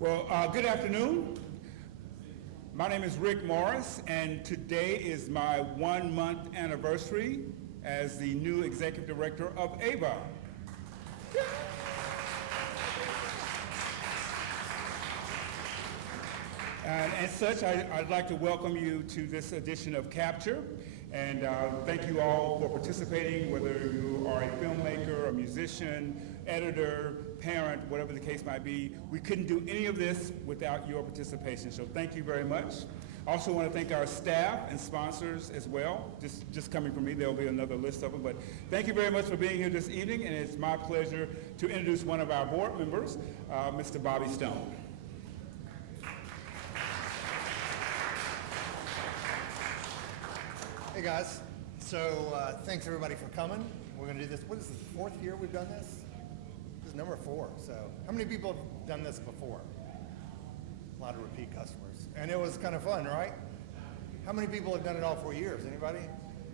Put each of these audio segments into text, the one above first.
Well, good afternoon. My name is Rick Morris, and today is my 1 month anniversary as the new executive director of AVAArts. And as such, I'd like to welcome you to this edition of Capture, and thank you all for participating, whether you are a filmmaker, a musician, editor, parent, whatever the case might be. We couldn't do any of this without your participation, so thank you very much. I also want to thank our staff and sponsors as well. Just coming from me, there'll be another list of them, but thank you very much for being here this evening, and it's my pleasure to introduce one of our board members, Mr. Bobby Stone. Hey guys, so thanks everybody for coming. We're going to do this, what is this, the 4th year we've done this? This is number 4, so how many people have done this before? A lot of repeat customers. And it was kind of fun, right? How many people have done it all 4 years? Anybody?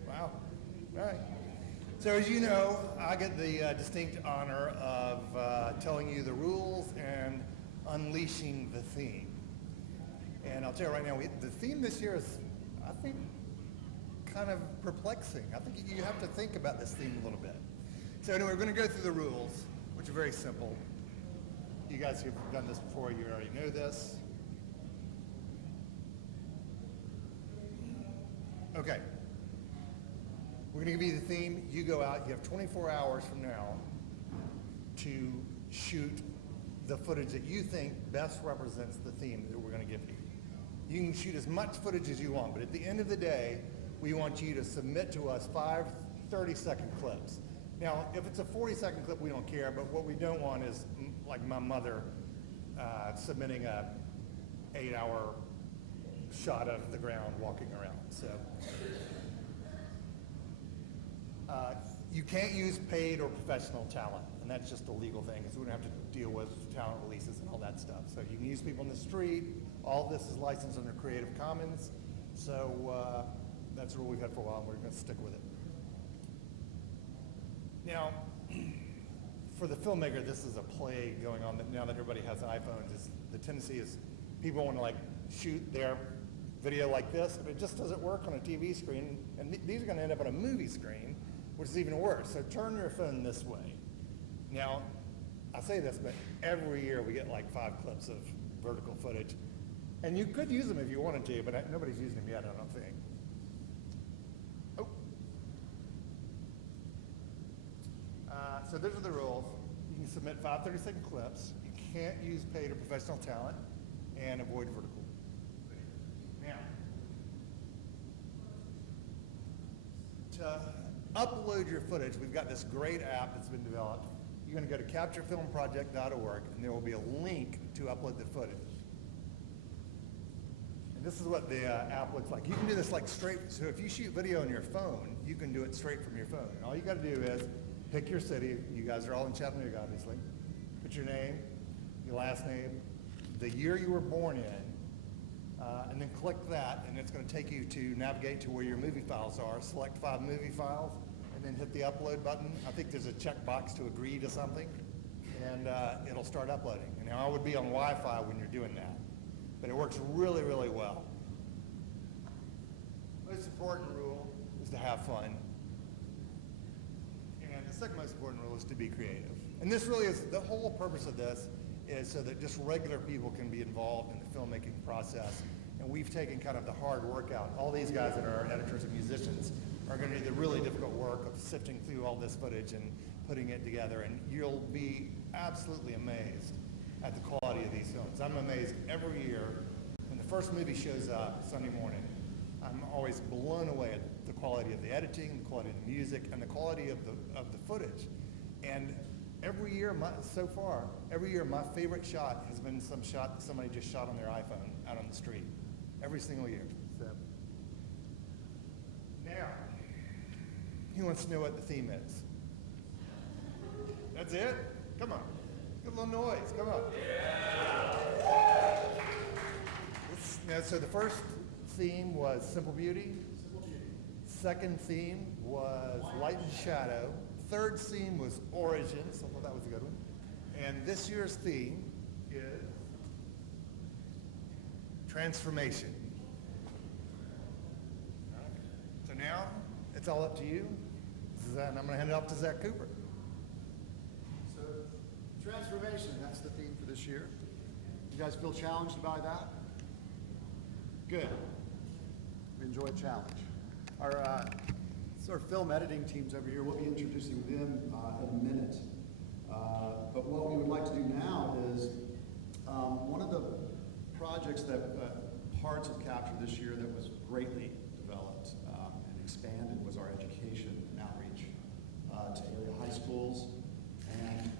Wow. All right. So as you know, I get the distinct honor of telling you the rules and unleashing the theme. And I'll tell you right now, the theme this year is, I think, kind of perplexing. I think you have to think about this theme a little bit. So anyway, we're going to go through the rules, which are very simple. You guys who've done this before, you already know this. Okay. We're going to give you the theme. You go out. You have 24 hours from now to shoot the footage that you think best represents the theme that we're going to give you. You can shoot as much footage as you want, but at the end of the day, we want you to submit to us 5 30-second clips. Now, if it's a 40-second clip, we don't care, but what we don't want is like my mother submitting a 8-hour shot of the ground walking around. So you can't use paid or professional talent, and that's just a legal thing, because we don't have to deal with talent releases and all that stuff. So you can use people in the street. All this is licensed under Creative Commons. So that's a rule we've had for a while, and we're going to stick with it. Now, for the filmmaker, this is a plague going on now that everybody has iPhones. The tendency is people want to like shoot their video like this, but it just doesn't work on a TV screen, and these are going to end up on a movie screen, which is even worse. So turn your phone this way. Now, I say this, but every year we get like 5 clips of vertical footage, and you could use them if you wanted to, but nobody's using them yet, I don't think. So those are the rules. You can submit 5 30-second clips. You can't use paid or professional talent, and avoid vertical. Now, to upload your footage, we've got this great app that's been developed. You're going to go to capturefilmproject.org, and there will be a link to upload the footage. And this is what the app looks like. You can do this like straight, so if you shoot video on your phone, you can do it straight from your phone. And all you got to do is pick your city. You guys are all in Chattanooga, obviously. Put your name, your last name, the year you were born in, and then click that, and it's going to take you to navigate to where your movie files are. Select 5 movie files, and then hit the upload button. I think there's a checkbox to agree to something, and it'll start uploading. And now I would be on Wi-Fi when you're doing that, but it works really, really well. Most important rule is to have fun. And the second most important rule is to be creative. And this really is, the whole purpose of this is so that just regular people can be involved in the filmmaking process. And we've taken kind of the hard work out. All these guys that are editors and musicians are going to do the really difficult work of sifting through all this footage and putting it together. And you'll be absolutely amazed at the quality of these films. I'm amazed every year when the first movie shows up Sunday morning. I'm always blown away at the quality of the editing, the quality of the music, and the quality of the footage. And every year, so far, every year my favorite shot has been some shot that somebody just shot on their iPhone out on the street. Every single year. So. Now, who wants to know what the theme is? That's it? Come on. Get a little noise. Come on. Yeah. So the first theme was Simple Beauty. Second theme was Light and Shadow. Third theme was Origins. I thought that was a good one. And this year's theme is transformation. So now, it's all up to you. And I'm going to hand it off to Zach Cooper. So, transformation, that's the theme for this year. You guys feel challenged by that? Good. We enjoy a challenge. Our sort of film editing teams over here, we'll be introducing them in a minute. But what we would like to do now is one of the projects that parts of Capture this year that was greatly developed and expanded was our education outreach to area high schools. And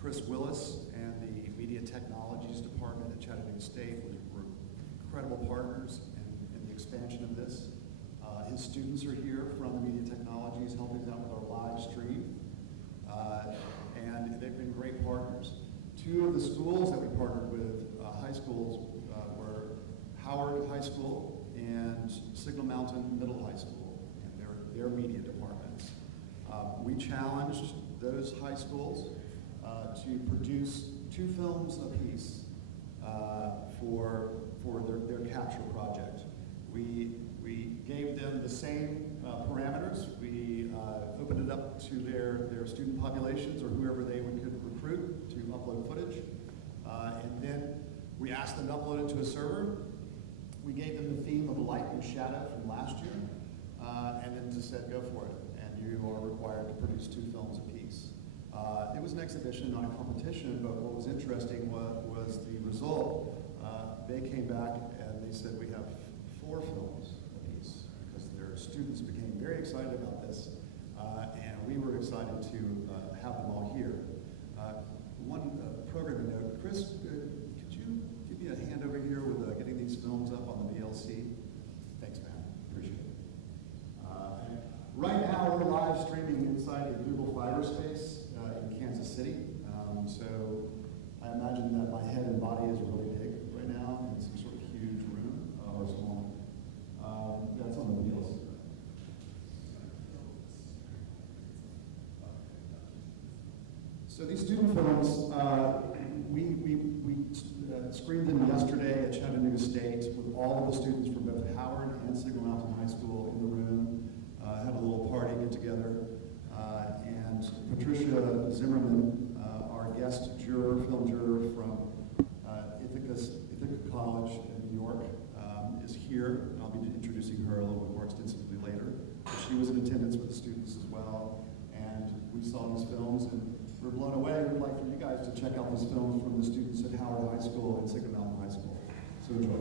Chris Willis and the Media Technologies Department at Chattanooga State were incredible partners in the expansion of this. His students are here from the Media Technologies helping out with our live stream. And they've been great partners. Two of the schools that we partnered with, high schools, were Howard High School and Signal Mountain Middle High School, and their media departments. We challenged those high schools to produce 2 films apiece for their capture project. We gave them the same parameters. We opened it up to their student populations or whoever they could recruit to upload footage. And then we asked them to upload it to a server. We gave them the theme of light and shadow from last year, and then just said, go for it. And you are required to produce 2 films apiece. It was an exhibition, not a competition, but what was interesting was the result. They came back and they said, we have 4 films apiece, because their students became very excited about this, and we were excited to have them all here. One programming note, Chris, could you give me a hand over here with getting these films up on the VLC? Thanks, man. Appreciate it. Right now, we're live streaming inside the Google Fiber space in Kansas City. So I imagine that my head and body is really big right now in some sort of huge room or small. That's on the wheels. So these student films, we screened them yesterday at Chattanooga State with all of the students from both Howard and Signal Mountain High School in the room. Had a little party get together. And Patricia Zimmerman, our guest juror, film juror from Ithaca College in New York, is here. I'll be introducing her a little bit more extensively later. She was in attendance with the students as well, and we saw these films and we're blown away. We'd like for you guys to check out these films from the students at Howard High School and Signal Mountain High School. So enjoy.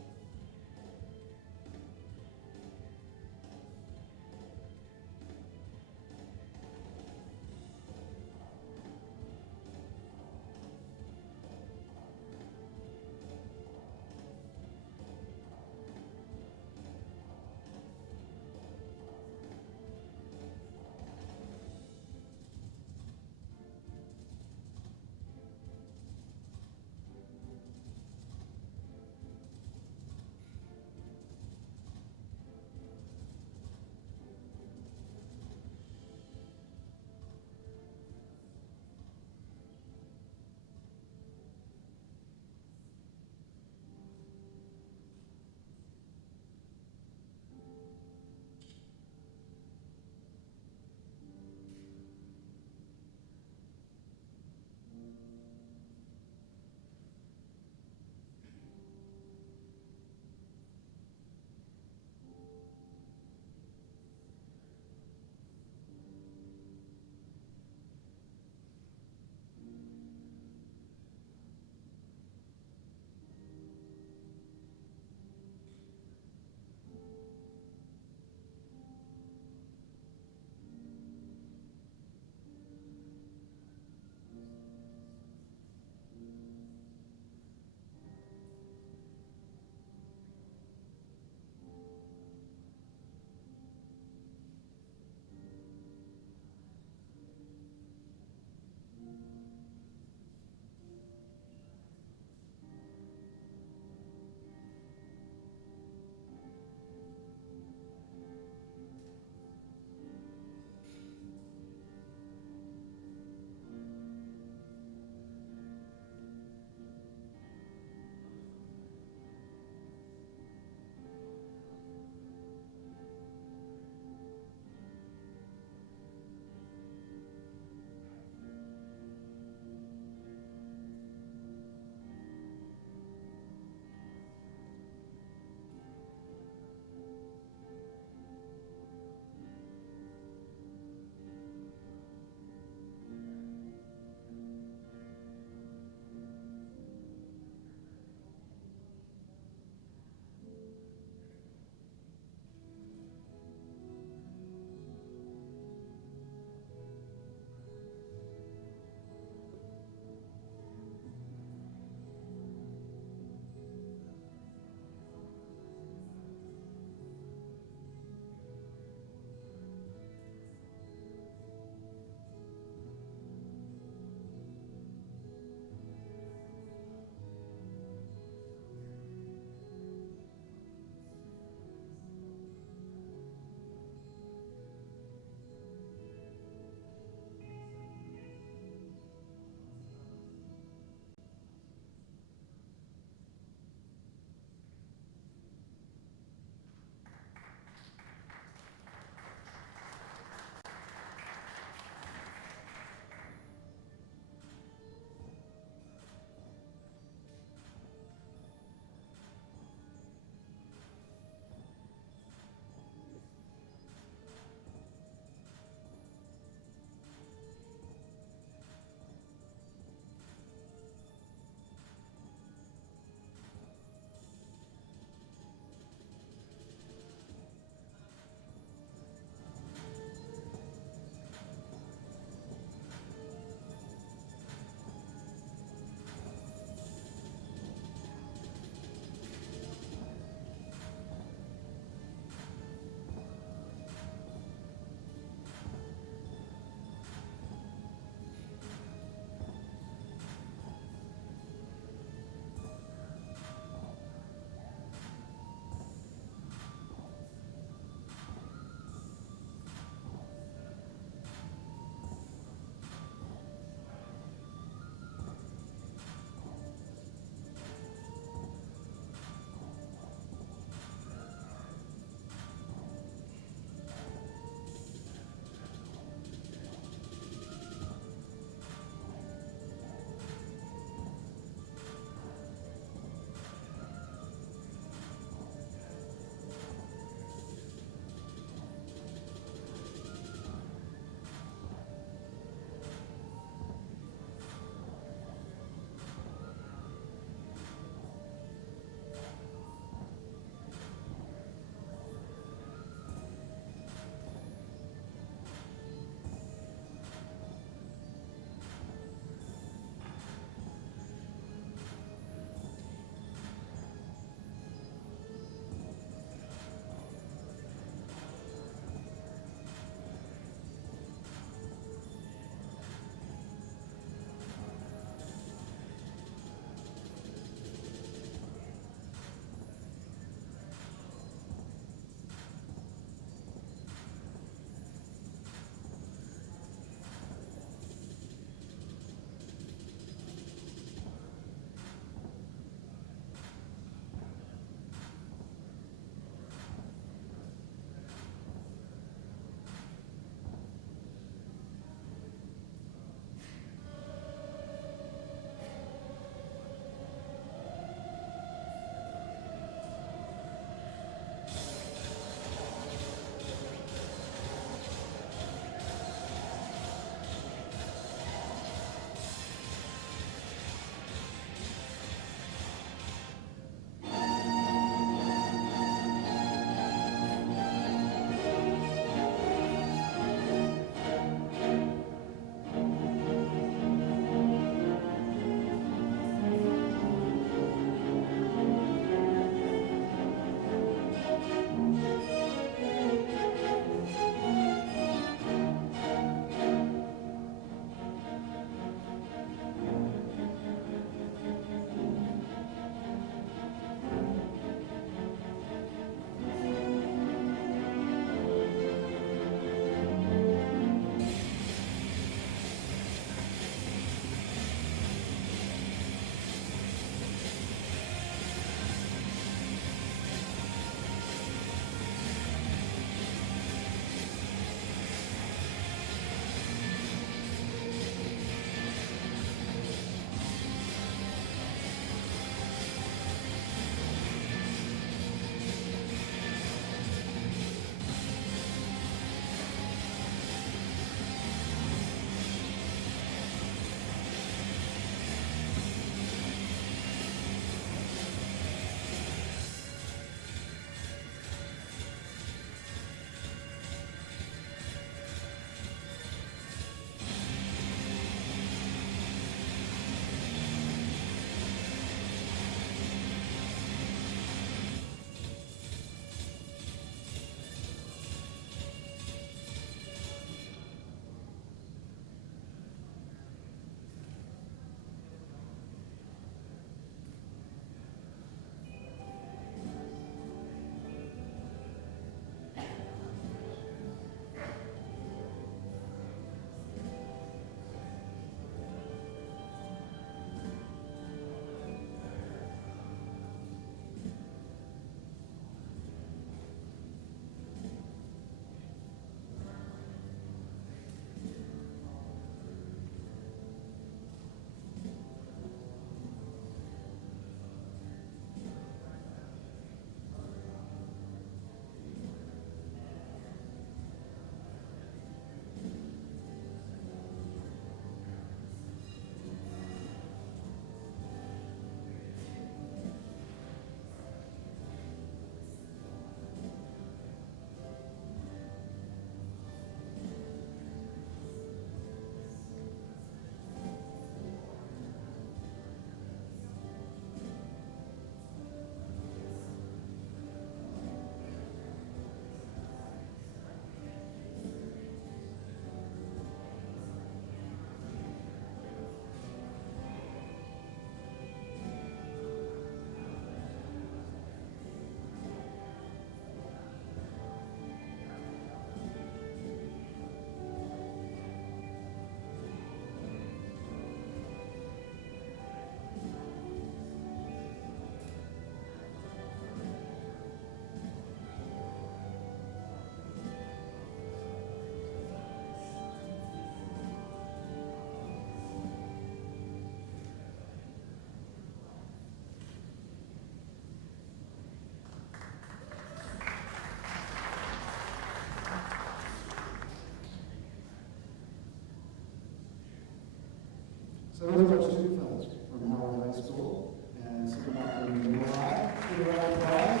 So those are our student films from Howard High School and Signal Mountain Middle High. Give a round of applause.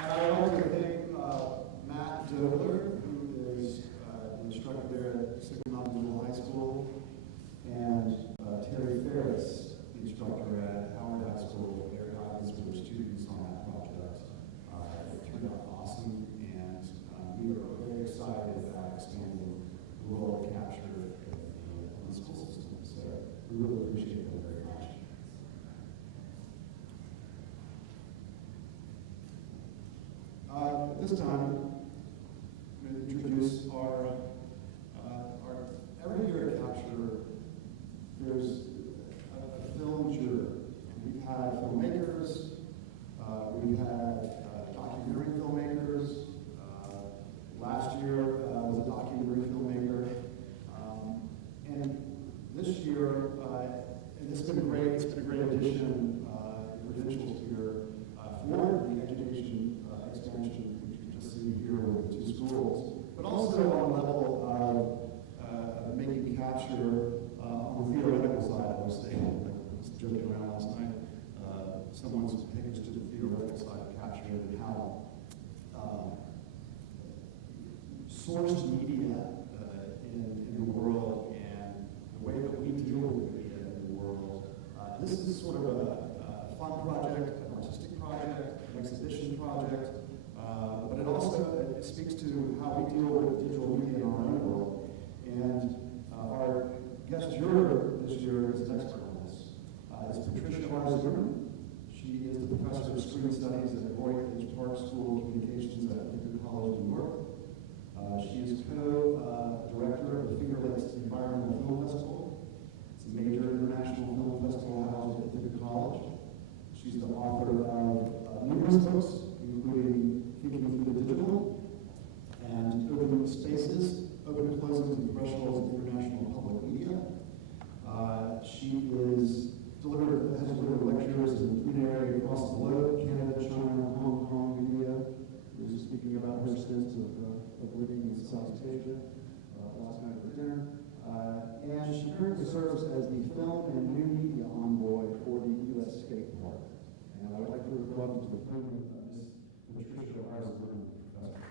And I would like to thank Matt Dobler, who is the instructor there at Signal Mountain Middle High School, and Terry Ferris, the instructor at Howard High School. Their guidance were students on that project. It turned out awesome, and we were very excited about expanding the role of capture in the school system. So we really appreciate that very much. At this time, I'm going to introduce our every year at Capture, there's a film jury. And we've had filmmakers, we've had documentary filmmakers. Last year was a documentary filmmaker. And this year, and it's been great, it's been a great addition, the credentials here for the education expansion, which you just see here with the two schools, but also on the level of making capture on the theoretical side, I was saying, like I was joking around last night, someone's taken us to the theoretical side of capture and how sourced media in the world and the way that we deal with media in the world. This is sort of a fun project, an artistic project, an exhibition project, but it also speaks to how we deal with digital media in our own world. And our guest juror this year is an expert on this. It's Patricia Zimmerman. She is the professor of screen studies at Roy H. Park School of Communications at Lincoln College, New York. She is co-director of the Finger Lakes Environmental Film Festival. It's a major international film festival housed at Lincoln College. She's the author of numerous books, including Thinking Through the Digital and Open Spaces, Open Closings and Thresholds of International Public Media. She has delivered lectures in an area across the globe, Canada, China, Hong Kong, India. She was speaking about her stints of living in Southeast Asia last night at dinner. And she currently serves as the film and new media envoy for the U.S. Skate Park. And I would like to welcome to the podium Ms. Patricia Zimmerman, Professor.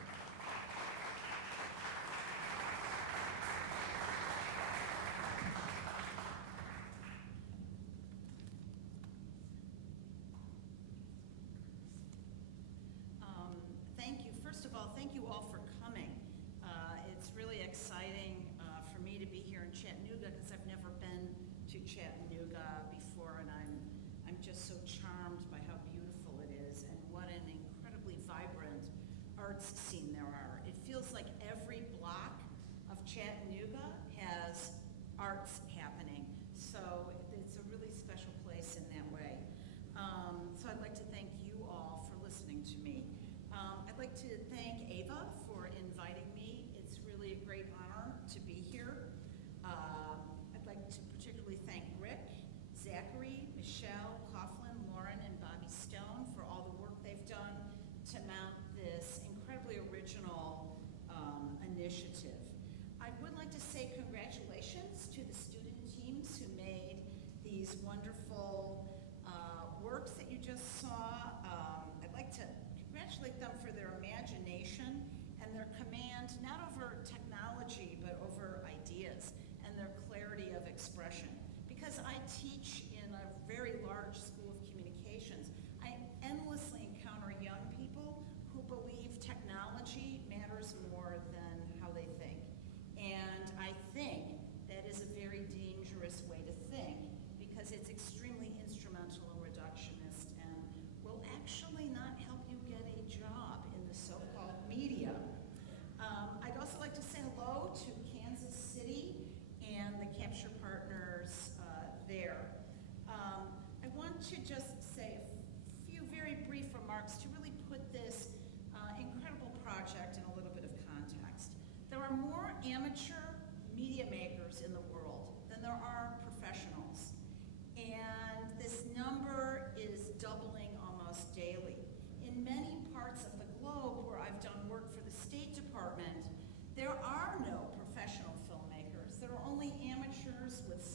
Thank you. First of all, thank you all for coming. It's really exciting for me to be here in Chattanooga because I've never been to Chattanooga before, and I'm just so charmed by how beautiful it is and what an incredibly vibrant arts scene there are. It feels like every block of Chattanooga has arts happening, so it's a really special place in that way. So I'd like to thank you all for listening to me. I'd like to thank Ava for inviting me. It's really a great honor to be here. I'd like to particularly thank Rick, Zachary, Michelle, Coughlin, Lauren, and Bobby Stone for all the work they've done to mount this incredibly original initiative. I would like to say congratulations to the student teams who made these wonderful works that you just saw. I'd like to congratulate them for their imagination and their command, not over technology, but over ideas and their clarity of expression. Because I teach in a very large school of communications, I endlessly encounter young people who believe technology matters more than how they think. And I think that is a very dangerous way to think because it's extremely instrumental and reductionist and will actually not help you get a job in the so-called media. I'd also like to say hello to Kansas City and the Capture partners there. I want to just say a few very brief remarks to really put this incredible project in a little bit of context. There are more amateur media makers in the world than there are professionals. And this number is doubling almost daily. In many parts of the globe where I've done work for the State Department, there are no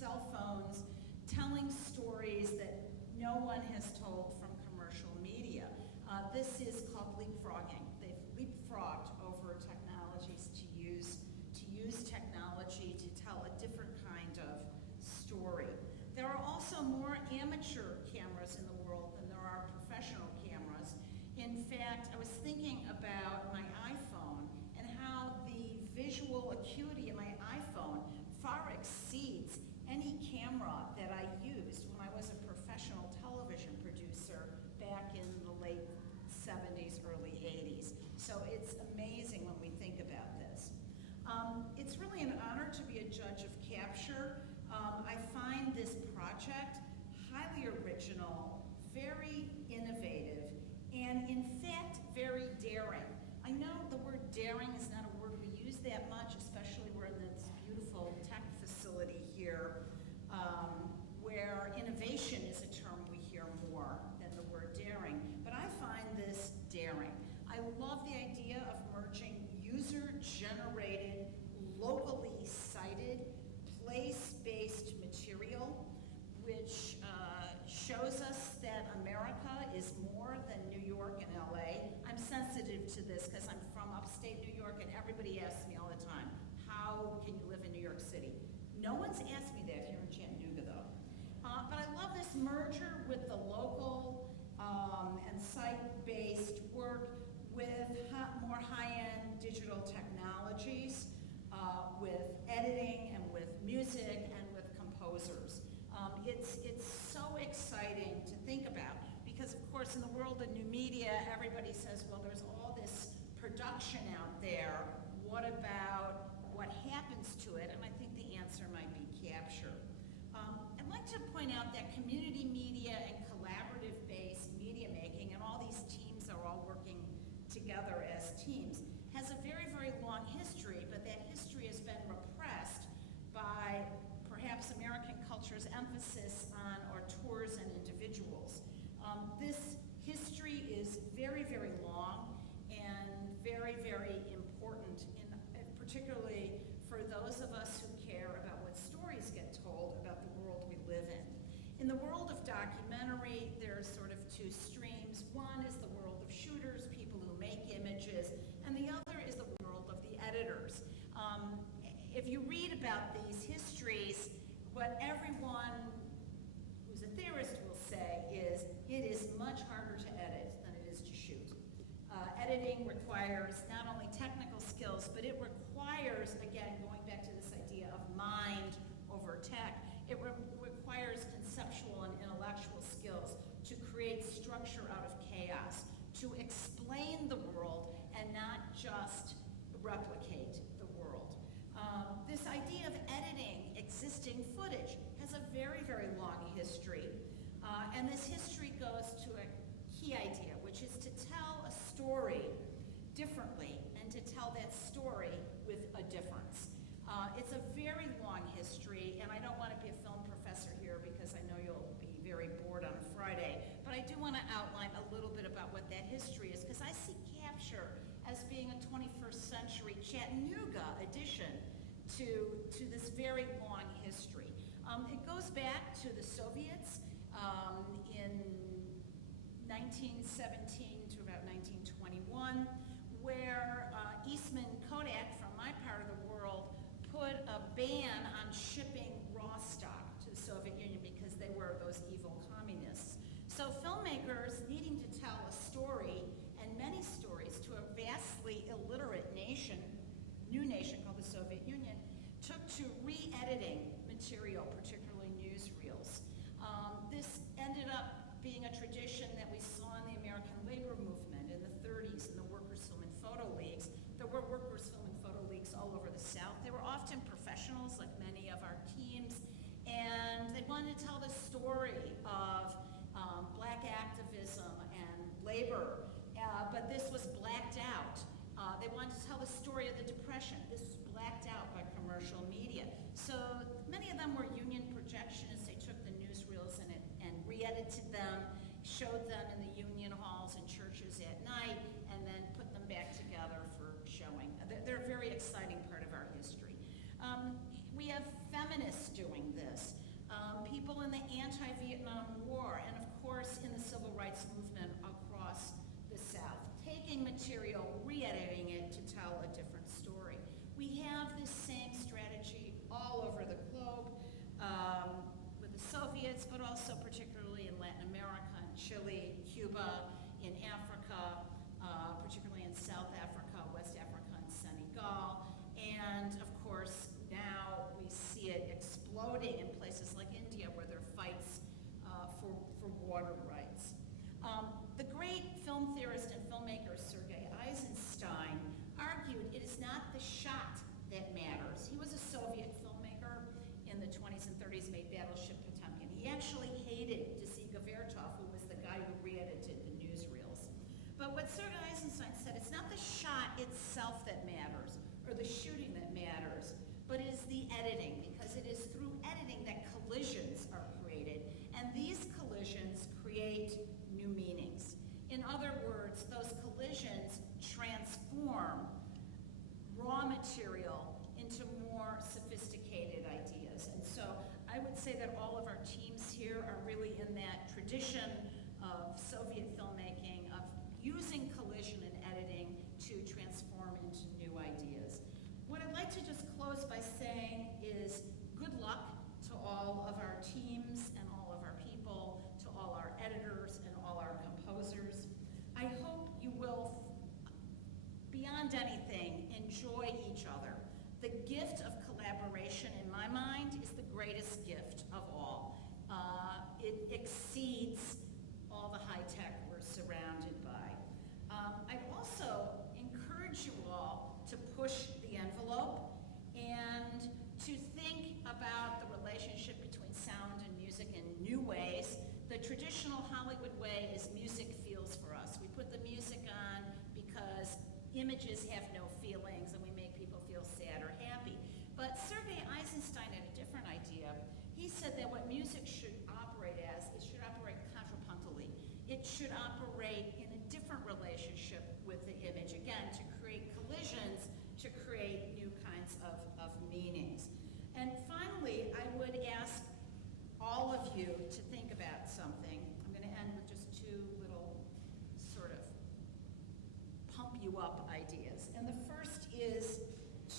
cell phones, telling stories that no one has told from commercial media. This is called leapfrogging. They've leapfrogged over technologies to use technology to tell a different kind of story. There are also more amateur cameras in the world than there are professional cameras. In fact, I was thinking about my iPhone and how the visual acuity of my iPhone far exceeds any camera that I used when I was a professional television producer back in the late 70s, early 80s. So it's amazing when we think about this. It's really an honor to be a judge of capture. I find this project highly original, very innovative, and in fact, very daring. I know the word daring is not a word we use that much, especially we're in this beautiful tech facility here, where innovation is a term we hear more than the word daring. But I find this daring. I love the idea of merging user-generated, locally cited, place-based material, which shows us that America is more than New York and LA. I'm sensitive to this because I'm from upstate New York, and everybody asks me all the time, how can you live in New York City? No one's asked me that here in Chattanooga, though. But I love this merger with the local and site-based work with more high-end digital technologies, with editing and with music and with composers. It's so exciting to think about because, of course, in the world of new media, everybody says, well, there's all this production out there. What about what happens to it? And I think the answer might be capture. I'd like to point out that community media and collaborative-based media making, and all these teams are all working together as teams, has a very, very long history, but that history has been repressed by perhaps American culture's emphasis on auteurs and individuals. This history is very, very long and very, very important, particularly for those of us who care about what stories get told about the world we live in. In the world of documentary, there's sort of two streams. One is the world of shooters, people who make images, and the other is the world of the editors. If you read about these histories, what everyone who's a theorist will say is it is much harder to edit than it is to shoot. Editing requires not only technical skills, but it requires, again, going back to this idea of mind over tech, it requires conceptual and intellectual skills to create structure out of chaos, to explain the world and not just replicate the world. This idea of editing existing footage has a very, very long history, and this history goes to a key idea, which is to tell a story differently and to tell that story with a difference. It's a very long history, and I don't want to be a film professor here because I know you'll be very bored on a Friday, but I do want to outline a little bit about what that history is, because I see capture as being a 21st century Chattanooga addition to this very long history. It goes back to the Soviets in 1917 to about 1921, where Eastman Kodak, from my part of the world, put a ban on shipping raw stock to the Soviet Union because they were those evil communists. So filmmakers needing to tell a story, and many stories, to a vastly illiterate nation, new nation called the Soviet Union, took to re-editing material, particularly newsreels. This ended up being a tradition that we saw in the American labor movement in the 30s in the Workers' Film and Photo Leagues. There were Workers' Film and Photo Leagues all over the South. They were often professionals, like many of our teams, and they wanted to tell the story of black activism and labor, but this was blacked out. They wanted to tell the story of the Depression. This was blacked out by commercial media. So many of them were union projectionists. They took the newsreels and re-edited them, showed them in the union halls and churches at night, and then put them back together for showing. They're a very exciting part of our history. We have feminists doing this. people in the anti-Vietnam War, and of course in the civil rights movement across the South, taking material, re-editing it to tell a different story. We have this same strategy all over the globe, with the Soviets, but also particularly in Latin America, in Chile, Cuba, in Africa, particularly in South Africa, West Africa, and Senegal. And of course, now we see it exploding in places like India, where there are fights for water rights. The great film theorist and filmmaker Sergei Eisenstein argued it is not the shot that matters. He was a Soviet filmmaker in the 20s and 30s, made Battleship Potemkin. He actually hated AVAArts, who was the guy who re-edited the newsreels. But what Sergei Eisenstein said, it's not the shot itself that matters, or the shooting that matters, but it is the editing, because it is through editing that collisions are created, and these collisions create new meanings. In other words, those collisions transform raw material into more sophisticated ideas. And so I would say that all of our teams here are really in that tradition of Soviet filmmaking, of using collision and editing to transform into new ideas. What I'd like to just close by saying is good luck to all of our teams and all of our people, to all our editors and all our composers. I hope you will, beyond anything, enjoy each other. The gift of collaboration, in my mind, is the greatest gift of all. It exceeds all the high tech we're surrounded by. I'd also encourage you all to push the envelope and to think about the relationship between sound and music in new ways. The traditional Hollywood way is music feels for us. We put the music on because images have no feelings and we make people feel sad or happy. But Sergei Eisenstein had a different idea. He said that what music should operate as, it should operate contrapuntally. It should operate in a different relationship with the image, again, to create collisions, to create new kinds of meanings. And finally, I would ask all of you to think about something. I'm going to end with just two little sort of pump you up ideas. And the first is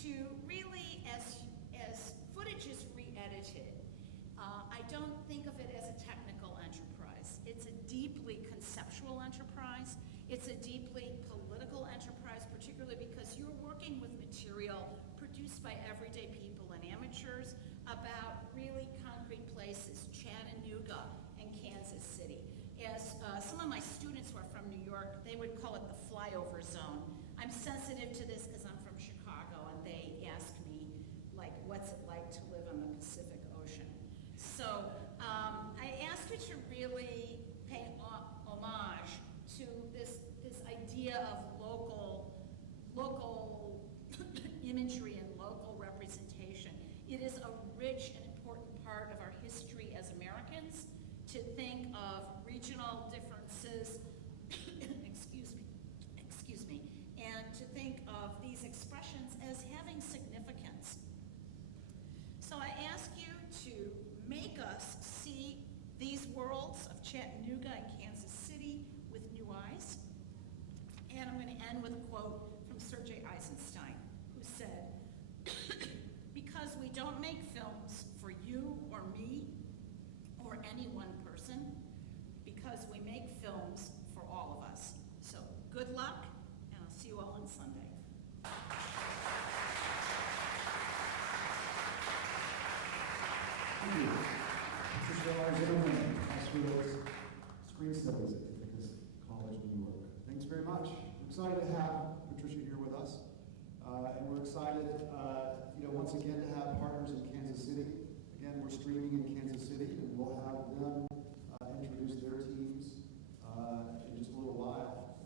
to really, as footage is re-edited, I don't think of it as a technical enterprise. It's a deeply conceptual enterprise. It's a deeply political enterprise, particularly because you're working with material produced by everyday people and amateurs about really concrete places, Chattanooga and Kansas City. As some of my students who are from New York, they would call it the flyover zone. I'm sensitive to this because I'm from Chicago, and they ask me, like, what's it like to live on the Pacific Ocean? So I ask you to really pay homage to this idea of local imagery and local representation. It is a rich and important part of our history as Americans to think of regional differences, excuse me, and to think of these expressions as having significance. So I ask you to make us see these worlds of Chattanooga and Kansas City with new eyes. And I'm going to end with a quote from Sergei Eisenstein, who said, "Because we don't make films for you or me or any one person, because we make films for all of us." So good luck, and I'll see you all on Sunday. Thank you. Patricia Zimmerman, Hospital Screen Studies at Ithaca College, New York. Thanks very much. We're excited to have Patricia here with us. And we're excited, once again to have partners in Kansas City. Again, we're streaming in Kansas City, and we'll have them introduce their teams in just a little while.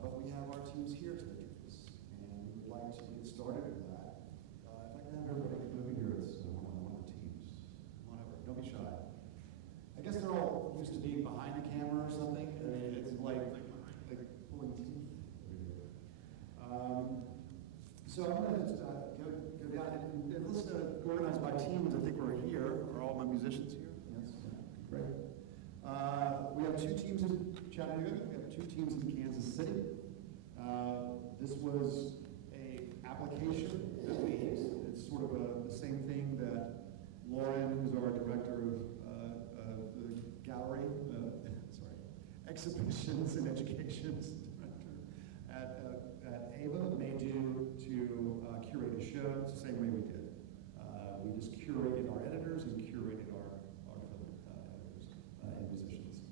But we have our teams here to introduce, and we would like to get started with that. If I can have everybody come over here, it's one of the teams. Come on over, don't be shy. I guess they're all used to being behind the camera or something. I mean, it's like pulling teeth. So I'm going to just go down and let's organize by teams. I think we're here. Are all my musicians here? Yeah. We have 2 teams in Chattanooga. We have 2 teams in Kansas City. This was a application that we, it's sort of the same thing that Lauren, who's our director of the gallery, exhibitions and educations director at AVA may do to curate a show. It's the same way we did. We just curated our editors and curated our film editors and musicians.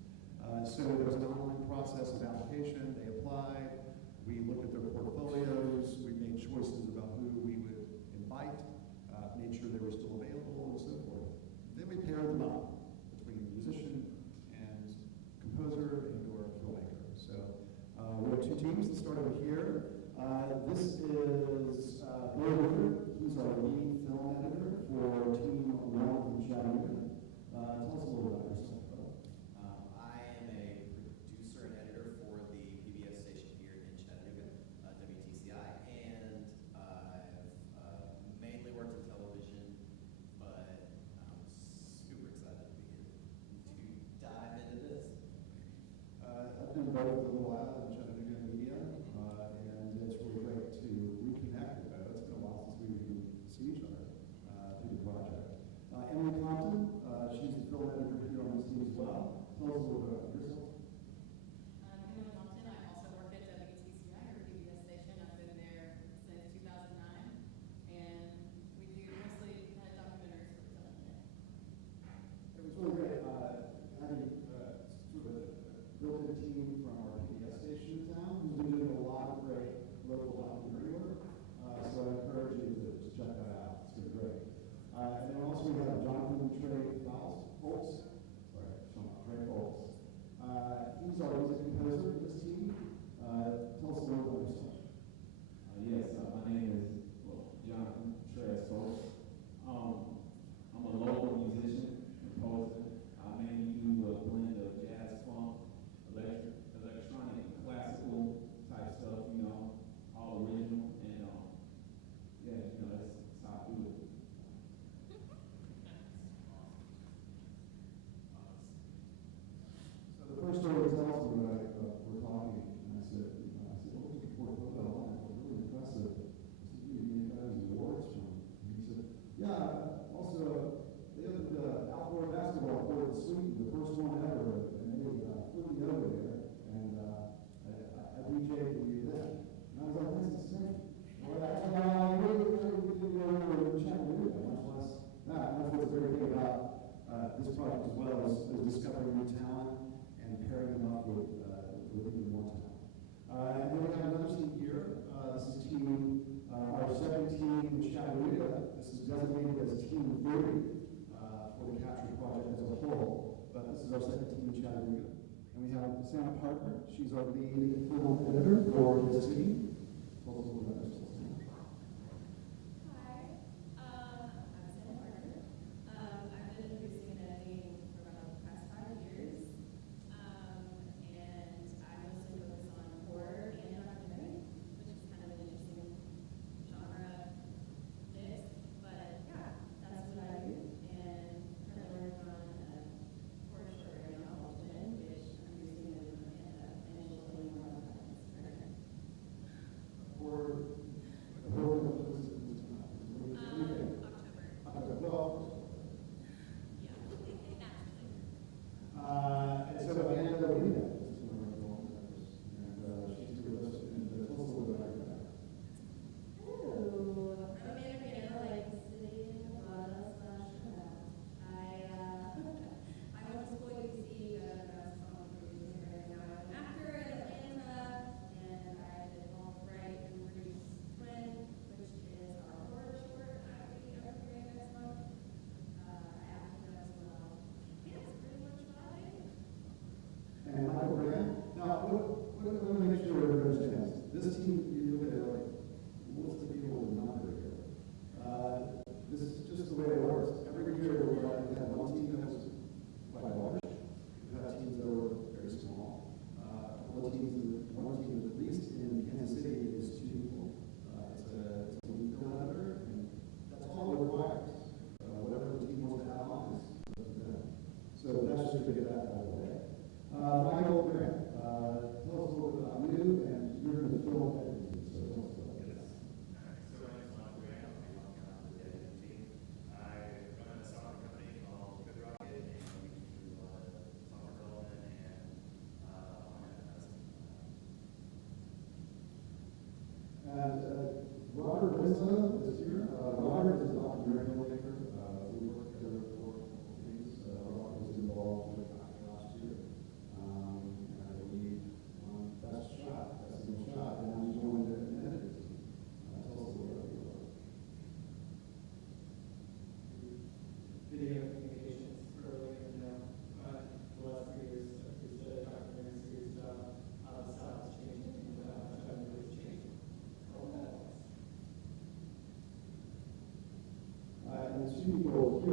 So there was an online process of application. They applied. We looked at their portfolios. We made choices about who we would invite, made sure they were still available, and so forth. Then we paired them up between musician and composer and or filmmaker. So we have 2 teams that start over here. This is Bill Woodard. He's our lead film editor for Team 1 in Chattanooga. Tell us a little about yourself, Bill. I am a producer and editor for the PBS station here in Chattanooga, WTCI, and I've mainly worked in television, but I'm super excited to dive into this. I've been involved with a little while in Chattanooga media, and it's really great to reconnect with her. It's been a while since we even see each other through the project. Emily Compton, she's the film editor here on this team as well. Tell us a little bit about yourself. Emily Compton. I also work at WTCI, or PBS station. I've been there since 2009, and we do mostly kind of documentaries for television. It was really great having sort of a built-in team from our PBS station in town who's been doing a lot of great local documentary work. So I encourage you to check that out. It's been great. And then also we have Jonathan Trey Foltz. Trey Foltz. He's our music composer for this team. Tell us a little about yourself. Yes, my name is Jonathan Trey Foltz. I'm a local musician, composer. I mainly do a blend of jazz, funk, electronic, classical type stuff, all original, and that's how I do it. So the first story was also when we're talking, and I said, what was your portfolio? Really impressive. I said, you got these awards from? And he said, yeah, also, they opened the outdoor basketball court in Sweden, the first one ever, and they flew me over there, and I DJ'd the event. And I was like, that's insane. Well, I really didn't know Chattanooga, much less that. And that's what's very big about this project as well, is discovering new talent and pairing them up with even more talent. And then we have another team here. This is our second team in Chattanooga. This is designated as Team 30 for the Capture Project as a whole, but this is our second team in Chattanooga. And we have Santa Parker. She's our lead film editor for this team. Tell us a little about yourself, Santa. Hi, I'm Santa Parker. I've been producing and editing for about the past 5 years, and I mostly focus on horror and documentary, which is kind of an interesting genre mix. But yeah, that's what I do, and currently working on a horror short right now called Twin, which I'm producing and initially more about that.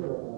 your